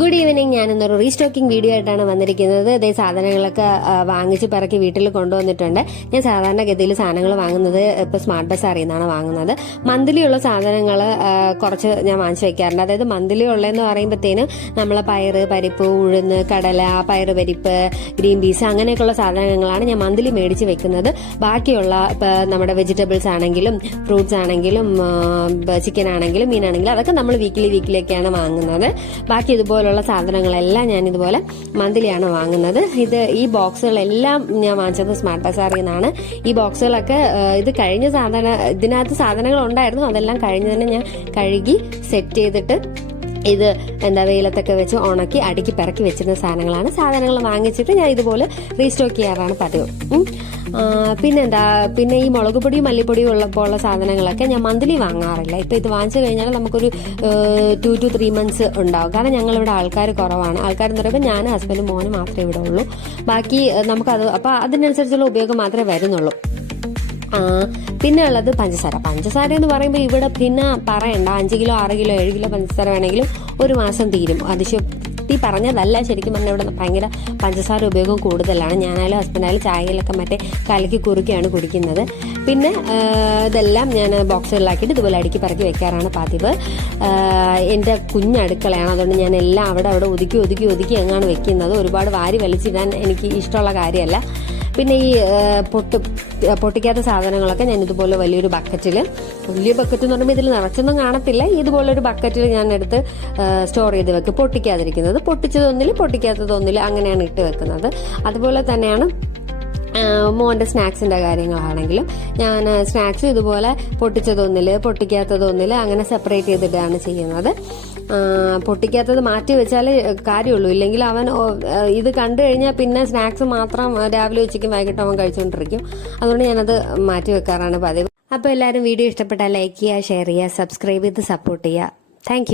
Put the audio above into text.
Good evening. ഞാൻ ഇന്നൊരു restocking video ആയിട്ടാണ് വന്നിരിക്കുന്നത്. ഇതേ സാധനങ്ങളൊക്കെ വാങ്ങിച്ച് പിറക്കി വീട്ടിൽ കൊണ്ടുവന്നിട്ടുണ്ട്. ഞാൻ സാധാരണഗതിയിൽ സാധനങ്ങൾ വാങ്ങുന്നത് ഇപ്പോൾ സ്മാർട്ട് ബസാറിൽ നിന്നാണ് വാങ്ങുന്നത്. മന്ത്ലി ഉള്ള സാധനങ്ങൾ കുറച്ച് ഞാൻ വാങ്ങിച്ചു വെക്കാറുണ്ട്. അതായത് മന്ത്ലി ഉള്ളതെന്ന് പറയുമ്പോഴത്തേനും നമ്മളെ പയറ്, പരിപ്പ്, ഉഴുന്ന്, കടല, പയറ് പരിപ്പ്, ഗ്രീൻ പീസ് അങ്ങനെയൊക്കെയുള്ള സാധനങ്ങളാണ് ഞാൻ മന്ത്ലി മേടിച്ച് വെക്കുന്നത്. ബാക്കിയുള്ള ഇപ്പോൾ നമ്മുടെ വെജിറ്റബിൾസ് ആണെങ്കിലും ഫ്രൂട്ട്സ് ആണെങ്കിലും ചിക്കൻ ആണെങ്കിലും മീനാണെങ്കിലും അതൊക്കെ നമ്മൾ വീക്കിലിയൊക്കെയാണ് വാങ്ങുന്നത്. ബാക്കി ഇതുപോലുള്ള സാധനങ്ങളെല്ലാം ഞാൻ ഇതുപോലെ മന്ത്ലിയാണ് വാങ്ങുന്നത്. ഈ ബോക്സുകളെല്ലാം ഞാൻ വാങ്ങിച്ചത് സ്മാർട്ട് ബസാറിൽ നിന്നാണ്. ഈ ബോക്സുകളൊക്കെ ഇതിനകത്ത് സാധനങ്ങൾ ഉണ്ടായിരുന്നു. അതെല്ലാം കഴിഞ്ഞതിന് ഞാൻ കഴുകി സെറ്റ് ചെയ്തിട്ട് ഇത് വെയിലത്തൊക്കെ വെച്ച് ഉണക്കി അടുക്കി പിറക്കി വെച്ചിരുന്ന സാധനങ്ങൾ വാങ്ങിച്ചിട്ട് ഞാൻ ഇതുപോലെ റീസ്റ്റോക്ക് ചെയ്യാറാണ് പതിവ്. പിന്നെ ഈ മുളക് പൊടിയും മല്ലിപ്പൊടിയും ഉള്ള സാധനങ്ങളൊക്കെ ഞാൻ മന്ത്ലി വാങ്ങാറില്ല. ഇപ്പൊ ഇത് വാങ്ങിച്ചു കഴിഞ്ഞാൽ നമുക്കൊരു 2 to 3 months ഉണ്ടാവും. കാരണം ഞങ്ങളിവിടെ ആൾക്കാർ കുറവാണ്. ആൾക്കാരെന്ന് പറയുമ്പോൾ ഞാൻ, ഹസ്ബൻഡും, മോനും മാത്രമേ ഇവിടെ ഉള്ളൂ. ബാക്കി നമുക്കത് അപ്പൊ അതിനനുസരിച്ചുള്ള ഉപയോഗം മാത്രമേ വരുന്നുള്ളൂ. പിന്നെ ഉള്ളത് പഞ്ചസാര എന്ന് പറയുമ്പോൾ ഇവിടെ പിന്നെ പറയണ്ട. 5 കിലോ 6 കിലോ 7 കിലോ പഞ്ചസാര വേണമെങ്കിലും ഒരു മാസം തീരും. അതിശക്തി പറഞ്ഞതല്ല. ശരിക്കും പറഞ്ഞാൽ ഇവിടെ ഭയങ്കര പഞ്ചസാര ഉപയോഗം കൂടുതലാണ്. ഞാനായാലും ഹസ്ബൻഡായാലും ചായയിലൊക്കെ മറ്റേ കലക്കി കുറുക്കിയാണ് കുടിക്കുന്നത്. പിന്നെ ഇതെല്ലാം ഞാൻ ബോക്സുകളിലാക്കിയിട്ട് ഇതുപോലെ അടുക്കി പറക്കി വെക്കാറാണ് പതിവ്. എൻ്റെ കുഞ്ഞടുക്കളയാണ്. അതുകൊണ്ട് ഞാൻ എല്ലാം അവിടെ ഒതുക്കി എങ്ങാണ് വെക്കുന്നത്. ഒരുപാട് വാരി വലിച്ചിടാൻ എനിക്ക് ഇഷ്ടമുള്ള കാര്യമല്ല. പിന്നെ ഈ പൊട്ടിക്കാത്ത സാധനങ്ങളൊക്കെ ഞാൻ ഇതുപോലെ വലിയ ബക്കറ്റ് എന്ന് പറയുമ്പോൾ ഇതിൽ നിറച്ചൊന്നും കാണത്തില്ല. ഇതുപോലൊരു ബക്കറ്റിൽ ഞാൻ എടുത്ത് സ്റ്റോർ ചെയ്ത് വെക്കും. പൊട്ടിക്കാതിരിക്കുന്നത്, പൊട്ടിക്കാത്തതൊന്നിൽ അങ്ങനെയാണ് ഇട്ട് വെക്കുന്നത്. അതുപോലെ തന്നെയാണ് മോന്റെ സ്നാക്സിന്റെ കാര്യങ്ങളാണെങ്കിലും ഞാൻ സ്നാക്സ് ഇതുപോലെ പൊട്ടിക്കാത്തതൊന്നിൽ അങ്ങനെ സെപ്പറേറ്റ് ചെയ്തിട്ടാണ് ചെയ്യുന്നത്. പൊട്ടിക്കാത്തത് മാറ്റി വെച്ചാൽ കാര്യമുള്ളൂ. ഇല്ലെങ്കിൽ അവൻ ഇത് കണ്ടു കഴിഞ്ഞാൽ പിന്നെ സ്നാക്സ് മാത്രം രാവിലെ ഉച്ചയ്ക്കും വൈകിട്ടും അവൻ കഴിച്ചുകൊണ്ടിരിക്കും. അതുകൊണ്ട് ഞാനത് മാറ്റി വെക്കാറാണ് പതിവ്. അപ്പോൾ എല്ലാവരും വീഡിയോ ഇഷ്ടപ്പെട്ടാൽ ലൈക്ക് ചെയ്യുക, ഷെയർ ചെയ്യുക, സബ്സ്ക്രൈബ് ചെയ്ത് സപ്പോർട്ട് ചെയ്യുക. താങ്ക്